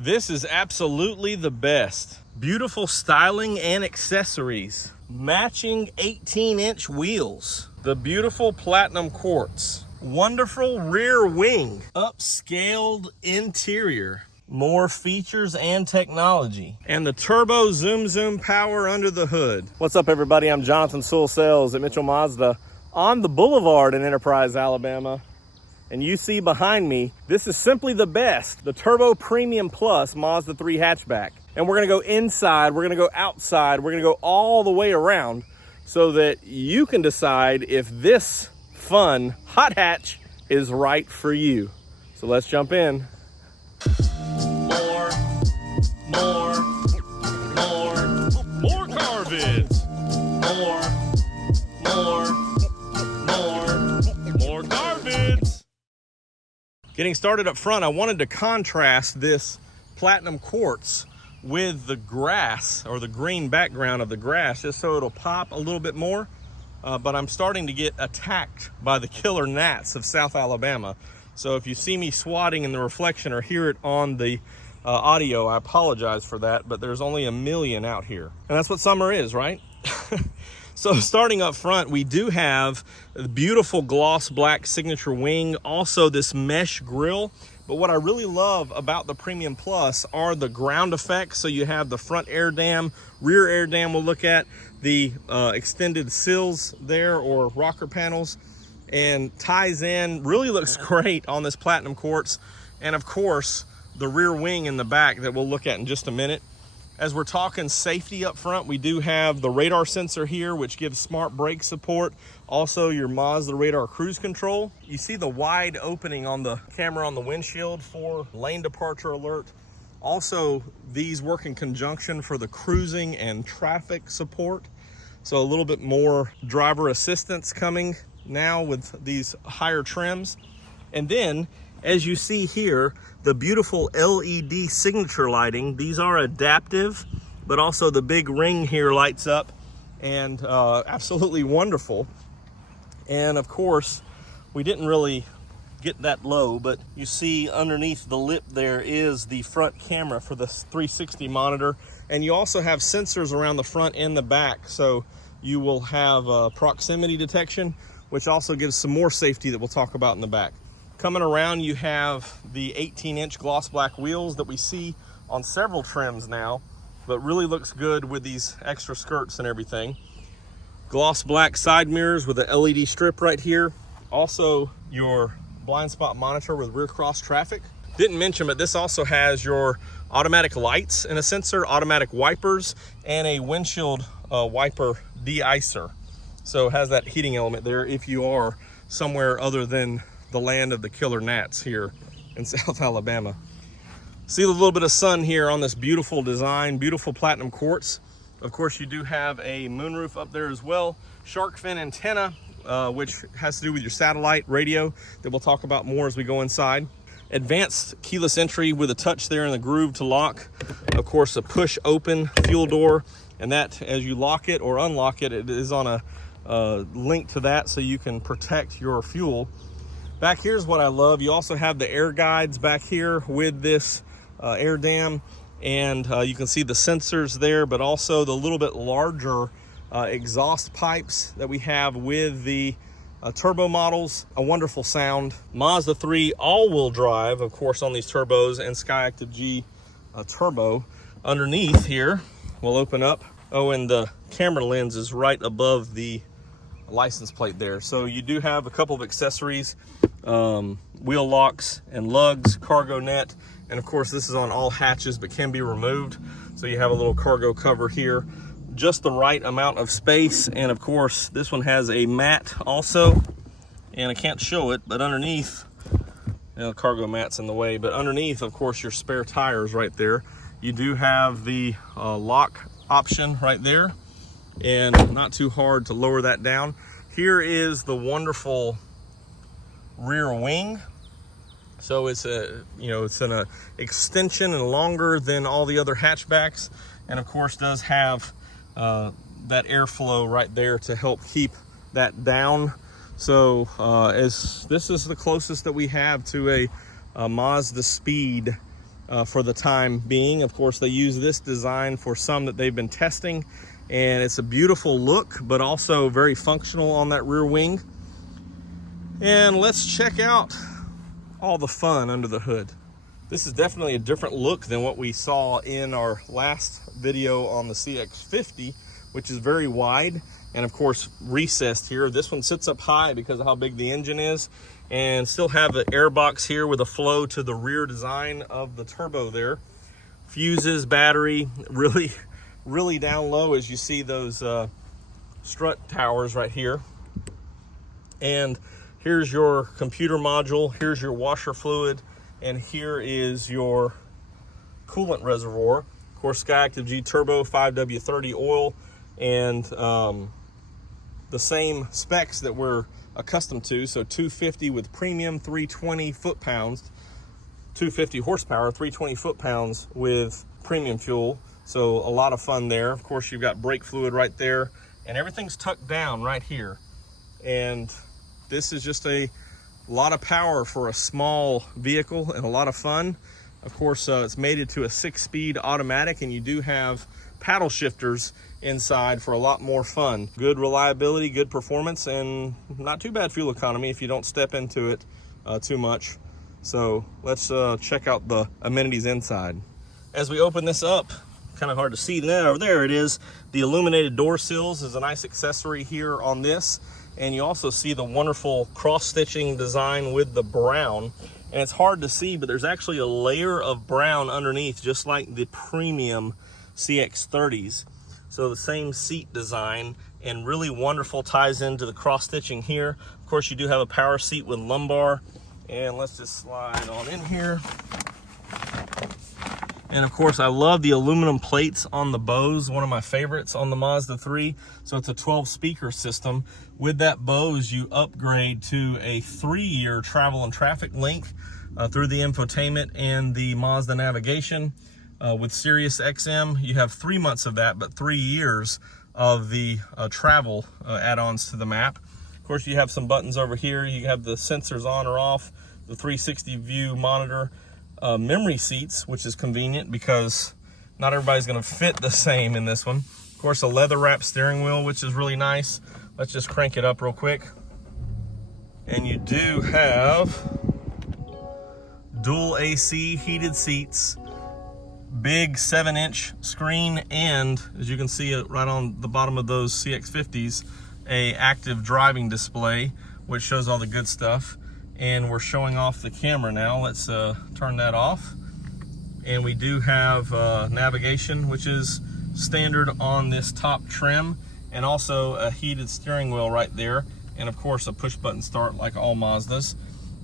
This is absolutely the best. Beautiful styling and accessories. Matching 18-inch wheels. The beautiful Platinum Quartz. Wonderful rear wing. Upscaled interior. More features and technology. And the turbo zoom power under the hood. What's up, everybody? I'm Jonathan Sewell Sales at Mitchell Mazda on the Boulevard in Enterprise, Alabama. And you see behind me, this is simply the best, the Turbo Premium Plus Mazda 3 hatchback. And we're gonna go inside, we're gonna go outside, we're gonna go all the way around so that you can decide if this fun hot hatch is right for you. So let's jump in. More car vids. More car vids. Getting started up front, I wanted to contrast this Platinum Quartz with the grass, or the green background of the grass, just so it'll pop a little bit more. But I'm starting to get attacked by the killer gnats of South Alabama. So if you see me swatting in the reflection or hear it on the audio, I apologize for that, but there's only a million out here. And that's what summer is, right? So starting up front, we do have the beautiful gloss black signature wing, also this mesh grille. But what I really love about the Premium Plus are the ground effects. So you have the front air dam, rear air dam we'll look at, the extended sills there, or rocker panels, and ties in, really looks great on this Platinum Quartz. And of course, the rear wing in the back that we'll look at in just a minute. As we're talking safety up front, we do have the radar sensor here, which gives smart brake support. Also your Mazda radar cruise control. You see the wide opening on the camera on the windshield for lane departure alert. Also, these work in conjunction for the cruising and traffic support. So a little bit more driver assistance coming now with these higher trims. And then, as you see here, the beautiful LED signature lighting. These are adaptive, but also the big ring here lights up, and absolutely wonderful. And of course, we didn't really get that low, but you see underneath the lip there is the front camera for the 360 monitor. And you also have sensors around the front and the back. So you will have proximity detection, which also gives some more safety that we'll talk about in the back. Coming around, you have the 18-inch gloss black wheels that we see on several trims now, but really looks good with these extra skirts and everything. Gloss black side mirrors with a LED strip right here. Also, your blind spot monitor with rear cross traffic. Didn't mention, but this also has your automatic lights and a sensor, automatic wipers, and a windshield wiper de-icer. So it has that heating element there if you are somewhere other than the land of the killer gnats here in South Alabama. See a little bit of sun here on this beautiful design, beautiful Platinum Quartz. Of course, you do have a moonroof up there as well. Shark fin antenna, which has to do with your satellite radio that we'll talk about more as we go inside. Advanced keyless entry with a touch there in the groove to lock. Of course, a push open fuel door, and that, as you lock it or unlock it, it is on a link to that so you can protect your fuel. Back here's what I love. You also have the air guides back here with this air dam, and you can see the sensors there, but also the little bit larger exhaust pipes that we have with the turbo models. A wonderful sound. Mazda 3 all-wheel drive, of course, on these turbos, and Skyactiv G turbo. Underneath here, we'll open up. Oh, and the camera lens is right above the license plate there. So you do have a couple of accessories, wheel locks and lugs, cargo net, and of course this is on all hatches but can be removed. So you have a little cargo cover here, just the right amount of space. And of course this one has a mat also, and I can't show it, but underneath, cargo mat's in the way, but underneath, of course, your spare tires right there. You do have the lock option right there, and not too hard to lower that down. Here is the wonderful rear wing. So it's it's an extension and longer than all the other hatchbacks, and of course does have that airflow right there to help keep that down. So as this is the closest that we have to a Mazda Speed for the time being. Of course, they use this design for some that they've been testing, and it's a beautiful look, but also very functional on that rear wing. And let's check out all the fun under the hood. This is definitely a different look than what we saw in our last video on the CX-50, which is very wide and of course recessed here. This one sits up high because of how big the engine is, and still have the air box here with a flow to the rear design of the turbo there. Fuses, battery, really down low as you see those strut towers right here. And here's your computer module, here's your washer fluid, and here is your coolant reservoir. Of course, Skyactiv G Turbo 5W30 oil, and the same specs that we're accustomed to. So 250 with premium, 320 foot-pounds, 250 horsepower, 320 foot-pounds with premium fuel. So a lot of fun there. Of course, you've got brake fluid right there, and everything's tucked down right here. And this is just a lot of power for a small vehicle and a lot of fun. Of course, it's mated to a 6-speed automatic, and you do have paddle shifters inside for a lot more fun. Good reliability, good performance, and not too bad fuel economy if you don't step into it too much. So let's check out the amenities inside. As we open this up, kind of hard to see now, there it is. The illuminated door sills is a nice accessory here on this. And you also see the wonderful cross-stitching design with the brown. And it's hard to see, but there's actually a layer of brown underneath, just like the premium CX-30s. So the same seat design, and really wonderful, ties into the cross-stitching here. Of course, you do have a power seat with lumbar. And let's just slide on in here. And of course, I love the aluminum plates on the Bose, one of my favorites on the Mazda 3. So it's a 12-speaker system. With that Bose, you upgrade to a 3-year travel and traffic length through the infotainment and the Mazda navigation. With Sirius XM, you have 3 months of that, but 3 years of the travel add-ons to the map. Of course, you have some buttons over here. You have the sensors on or off, the 360 view monitor. Memory seats, which is convenient because not everybody's going to fit the same in this one. Of course, a leather wrap steering wheel, which is really nice. Let's just crank it up real quick. And you do have dual AC heated seats, big 7-inch screen, and as you can see right on the bottom of those CX-50s, a active driving display, which shows all the good stuff. And we're showing off the camera now. Let's turn that off. And we do have navigation, which is standard on this top trim, and also a heated steering wheel right there. And of course, a push button start like all Mazdas.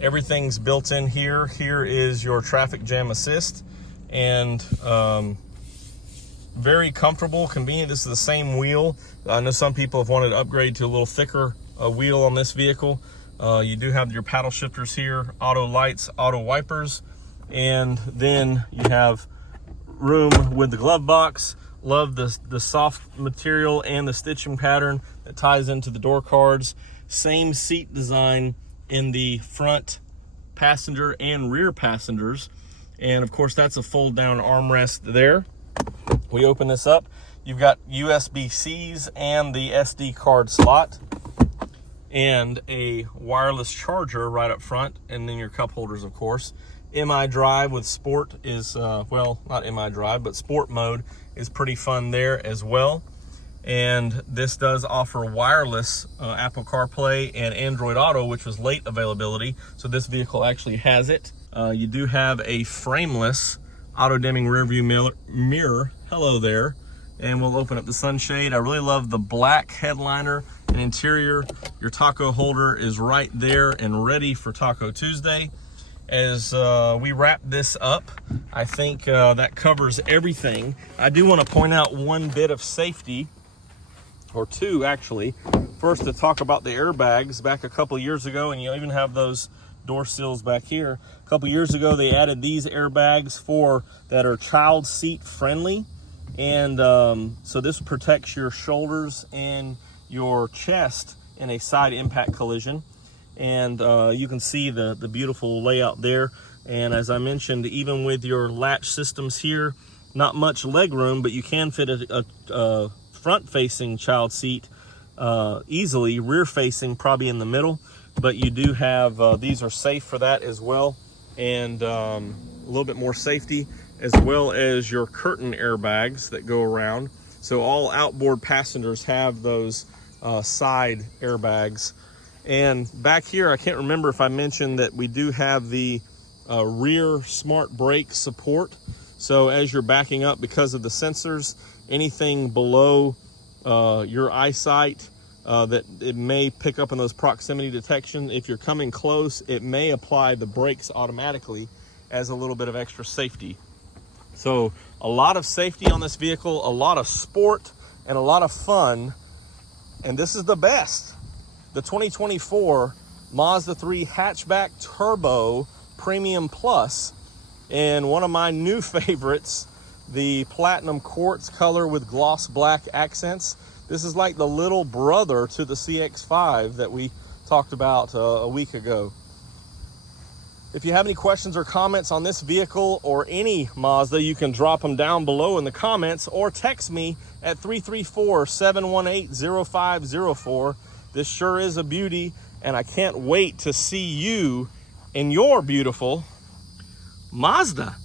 Everything's built in here. Here is your traffic jam assist, and very comfortable, convenient. This is the same wheel. I know some people have wanted to upgrade to a little thicker wheel on this vehicle. You do have your paddle shifters here, auto lights, auto wipers, and then you have room with the glove box. Love the soft material and the stitching pattern that ties into the door cards. Same seat design in the front passenger and rear passengers. And of course, that's a fold down armrest there. We open this up. You've got USB-Cs and the SD card slot, and a wireless charger right up front, and then your cup holders, of course. MI drive with sport is, well, not MI drive, but sport mode is pretty fun there as well. And this does offer wireless Apple CarPlay and Android Auto, which was late availability. So this vehicle actually has it. You do have a frameless auto-dimming rear view mirror. Hello there. And we'll open up the sunshade. I really love the black headliner and interior. Your taco holder is right there and ready for Taco Tuesday. As we wrap this up, I think that covers everything. I do want to point out one bit of safety, or two actually. First, to talk about the airbags. Back a couple years ago, and you even have those door sills back here. A couple years ago, they added these airbags that are child seat friendly. And so this protects your shoulders and your chest in a side impact collision. And you can see the beautiful layout there. And as I mentioned, even with your latch systems here, not much leg room, but you can fit a front-facing child seat easily, rear-facing probably in the middle. But you do have, these are safe for that as well, and a little bit more safety, as well as your curtain airbags that go around. So all outboard passengers have those side airbags. And back here, I can't remember if I mentioned that we do have the rear smart brake support. So as you're backing up, because of the sensors, anything below your eyesight that it may pick up on those proximity detection, if you're coming close, it may apply the brakes automatically as a little bit of extra safety. So a lot of safety on this vehicle, a lot of sport, and a lot of fun. And this is the best. The 2024 Mazda 3 Hatchback Turbo Premium Plus. And one of my new favorites, the Platinum Quartz color with gloss black accents. This is like the little brother to the CX-5 that we talked about a week ago. If you have any questions or comments on this vehicle or any Mazda, you can drop them down below in the comments or text me at 334-718-0504. This sure is a beauty, and I can't wait to see you in your beautiful Mazda.